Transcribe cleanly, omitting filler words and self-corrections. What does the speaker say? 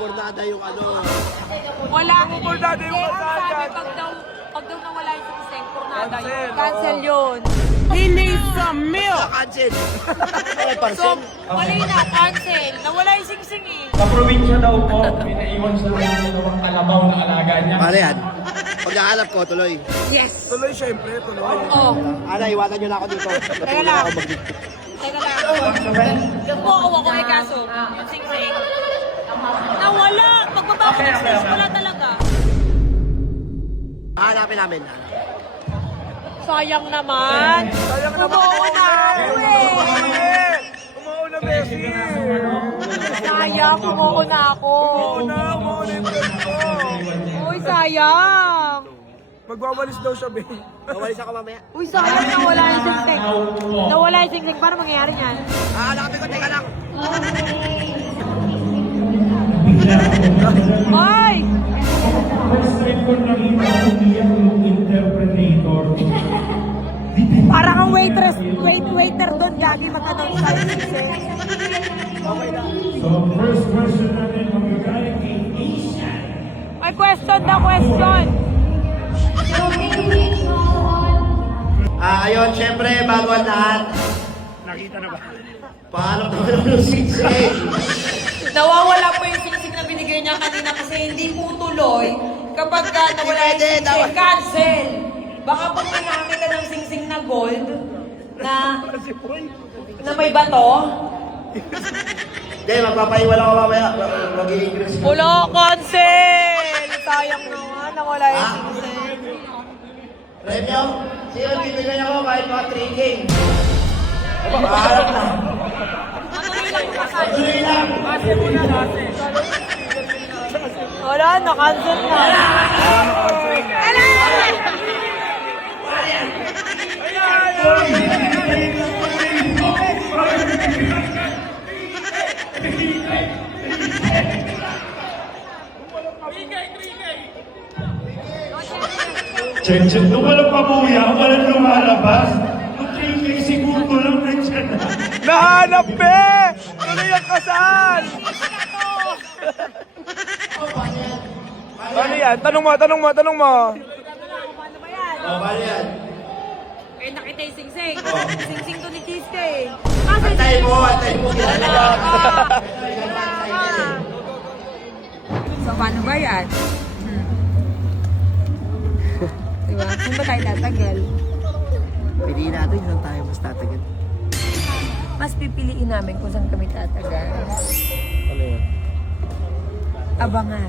pornada yung ano. Wala. Pornada yung Ang kasal sabi, yan. pag daw nawala yung singsing, pornada yun. Cancel, Cancel oo. yun. He needs some milk. Cancel. Ay, So, parcel. mali na, cancel. Nawala yung singsing eh. Sa probinsya daw po, pinaiwan sa mga dalawang kalabaw na alaga niya. Paano yan? Pag nahanap ko, tuloy. Yes. Tuloy, syempre, tuloy. Oh, Ana, iwanan nyo na ako dito. Natulog lang. ako mag-dito. teka lang. Yung po, awa ko kay kaso. Yung singsing. Nawala. Pagbaba ko ng stage, wala talaga. Hanapin namin. Sayang naman. Sayang naman. Tumuo na ako eh. Umuuna, Messi. Sayang, tumuo na ako. Umuuna yung friend ko. Uy, sayang. Magwawalis daw siya, be. Mawalis ako mamaya. Uy, sayang nawala yung singsing. Nawala yung singsing. Paano mangyayari yan? Hanapin ko, teka lang. Ay! First time ko nakita yung interpreter. Parang ang waiter doon, gagi magtanong sa singsing. So, first question natin magagaling kay Asia. May question na question. Ayun, syempre, bago ang lahat. Nakita na ba? Paano ko ng singsing? Nawawala po yung singsing na binigay niya kanina kasi hindi po tuloy. Kapag nawala yung Pwede, singsing, cancel. Baka po pinamit ka ng singsing na gold na may bato. Hindi, magpapaiwala ko mamaya. Mag-i-increase ko. Wala, cancel! Sayang naman, nawala yung singsing. Remyo, sino bibigyan ako kahit mga 3K? Maharap na. Matuloy lang yung kasal. Tuloy lang. Wala, na-cancel na. Check. Nung walang pabuya, walang lumalabas. Nung kay siguro lang nandiyan na. Nahanap, be! Tuloy ang kasal! Ano yan? Tanong mo. Paano ba yan? Paano yan? Eh, nakita yung singsing. Singsing to ni Chiste eh. Kasi Antay mo. Ginagawa. So, paano ba yan? Diba? Saan ba tayo tatagal? Piliin natin kung tayo mas tatagal. Mas pipiliin namin kung saan kami tatagal. Ano yan? Abangan.